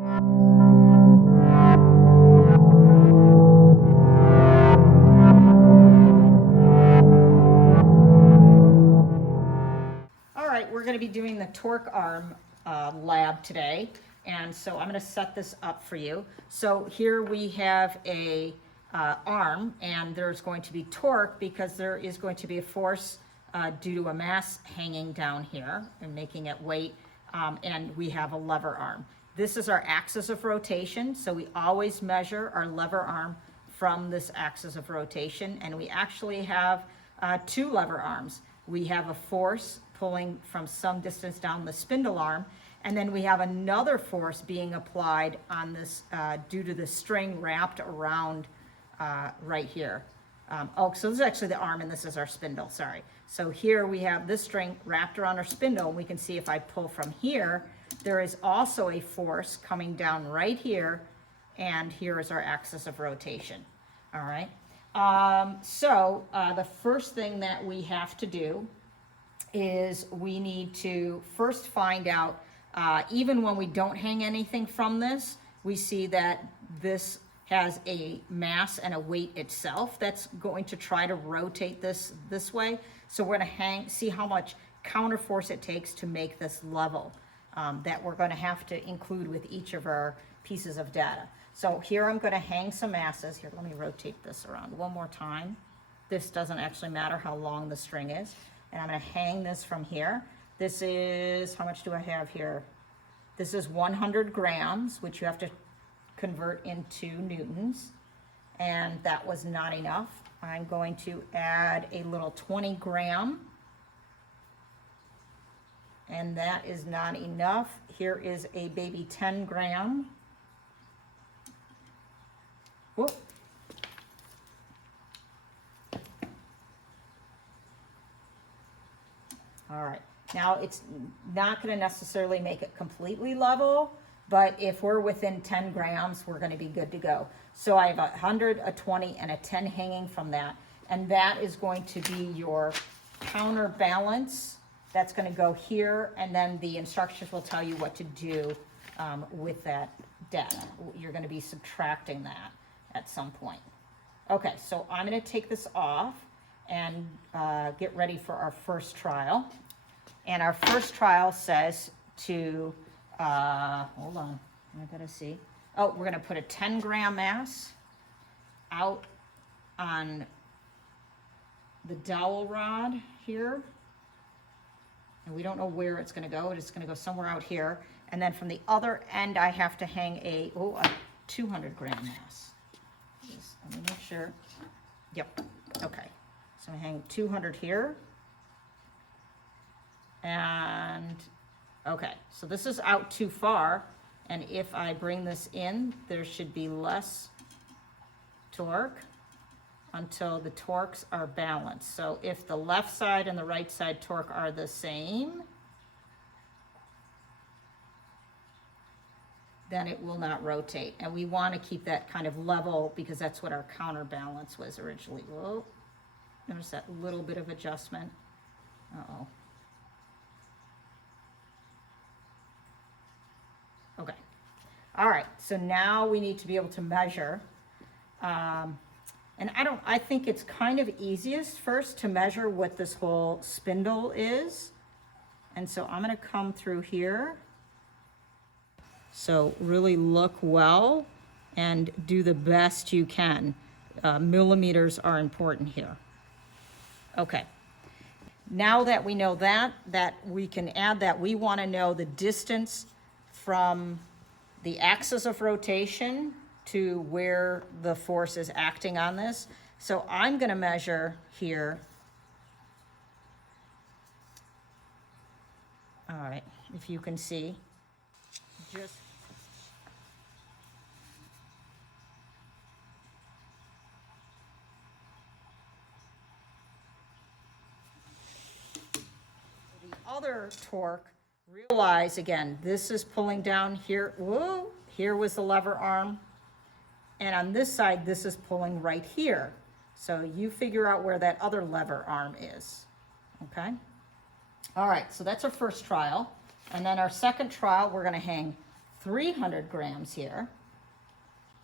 All right, we're going to be doing the torque arm lab today, and so I'm going to set this up for you. So here we have a arm, and there's going to be torque because there is going to be a force due to a mass hanging down here and making it weight, and we have a lever arm. This is our axis of rotation, so we always measure our lever arm from this axis of rotation, and we actually have two lever arms. We have a force pulling from some distance down the spindle arm, and then we have another force being applied on this due to the string wrapped around right here. So this is actually the arm and this is our spindle, sorry. So here we have this string wrapped around our spindle, and we can see if I pull from here, there is also a force coming down right here, and here is our axis of rotation, all right? The first thing that we have to do is we need to first find out, even when we don't hang anything from this, we see that this has a mass and a weight itself that's going to try to rotate this way. So we're going to see how much counter force it takes to make this level that we're going to have to include with each of our pieces of data. So here I'm going to hang some masses. Here, let me rotate this around one more time. This doesn't actually matter how long the string is. And I'm going to hang this from here. This is, how much do I have here? This is 100 grams, which you have to convert into newtons. And that was not enough. I'm going to add a little 20 gram. And that is not enough. Here is a baby 10 gram. Whoop. All right, now it's not going to necessarily make it completely level, but if we're within 10 grams, we're going to be good to go. So I have 100, a 20, and a 10 hanging from that, and that is going to be your counterbalance. That's going to go here, and then the instructions will tell you what to do with that data. You're going to be subtracting that at some point. Okay, so I'm going to take this off and get ready for our first trial. And our first trial says to, hold on, I gotta see. Oh, we're gonna put a 10 gram mass out on the dowel rod here. And we don't know where it's gonna go. It's gonna go somewhere out here. And then from the other end, I have to hang a 200 gram mass. Just let me make sure. Yep, okay. So I'm gonna hang 200 here. And, okay, so this is out too far. And if I bring this in, there should be less torque until the torques are balanced. So if the left side and the right side torque are the same, then it will not rotate. And we want to keep that kind of level because that's what our counterbalance was originally. Whoa, notice that little bit of adjustment. Uh-oh. Okay. All right, so now we need to be able to measure. And I think it's kind of easiest first to measure what this whole spindle is. And so I'm gonna come through here. So really look well and do the best you can. Millimeters are important here. Okay. Now that we know that we can add that, we wanna know the distance from the axis of rotation to where the force is acting on this. So I'm going to measure here. All right, if you can see, just the other torque. Realize again, this is pulling down here. Whoa, here was the lever arm. And on this side, this is pulling right here. So you figure out where that other lever arm is, okay? All right, so that's our first trial. And then our second trial, we're gonna hang 300 grams here.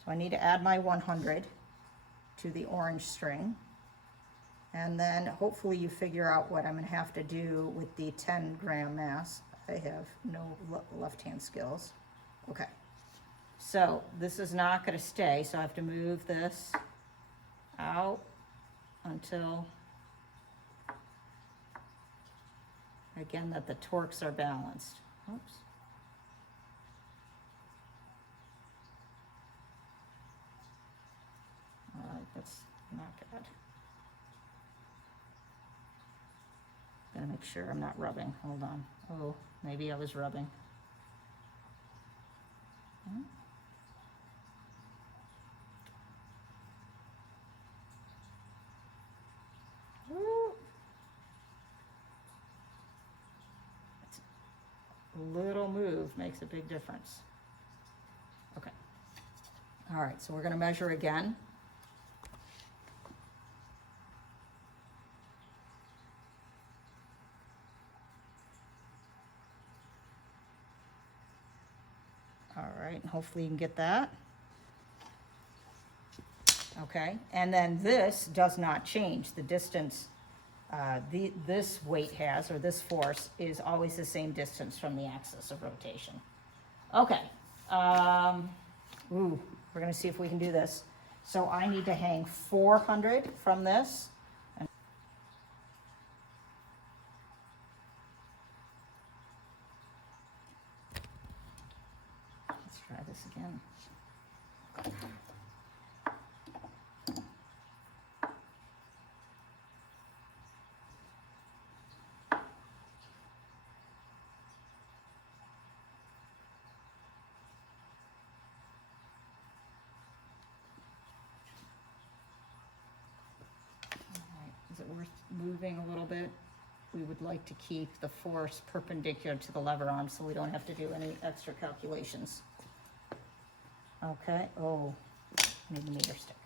So I need to add my 100 to the orange string. And then hopefully you figure out what I'm gonna have to do with the 10-gram mass. I have no left-hand skills. Okay, so this is not gonna stay, so I have to move this out until, again, that the torques are balanced. Oops. All right, that's not bad. Gotta make sure I'm not rubbing. Hold on. Oh, maybe I was rubbing. Hmm. Ooh. A little move makes a big difference. Okay. All right, so we're gonna measure again. All right, hopefully you can get that. Okay, and then this does not change. The distance this weight has, or this force, is always the same distance from the axis of rotation. Okay, we're gonna see if we can do this. So I need to hang 400 from this. Let's try this again. Is it worth moving a little bit? We would like to keep the force perpendicular to the lever arm so we don't have to do any extra calculations. Okay, oh, need a meter stick.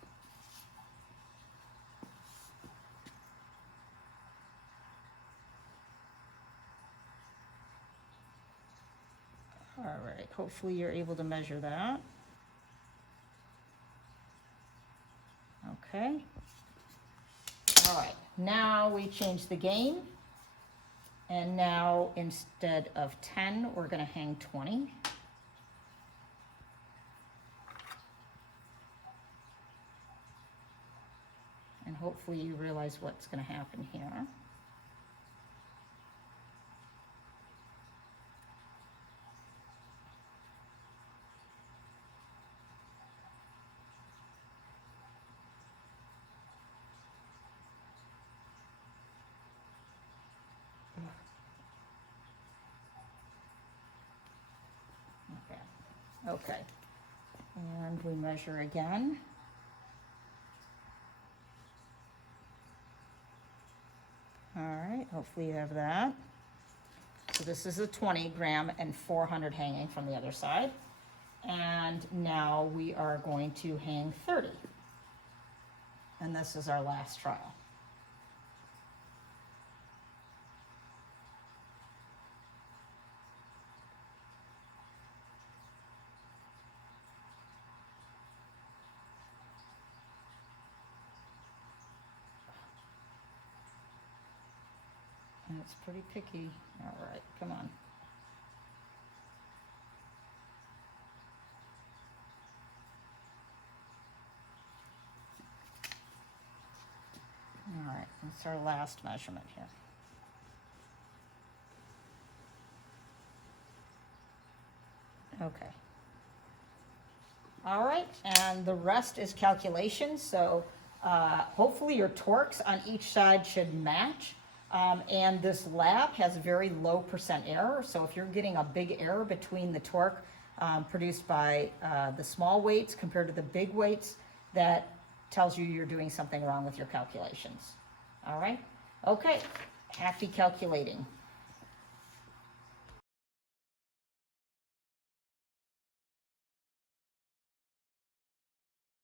All right, hopefully you're able to measure that. Okay. All right, now we change the game. And now instead of 10, we're gonna hang 20. And hopefully you realize what's gonna happen here. Okay, and we measure again. All right, hopefully you have that. So this is a 20-gram and 400 hanging from the other side. And now we are going to hang 30. And this is our last trial. And it's pretty picky. All right, come on. All right, that's our last measurement here. Okay. All right, and the rest is calculation. So hopefully your torques on each side should match. And this lab has very low percent error. So if you're getting a big error between the torque produced by the small weights compared to the big weights, that tells you you're doing something wrong with your calculations. All right? Okay, happy calculating.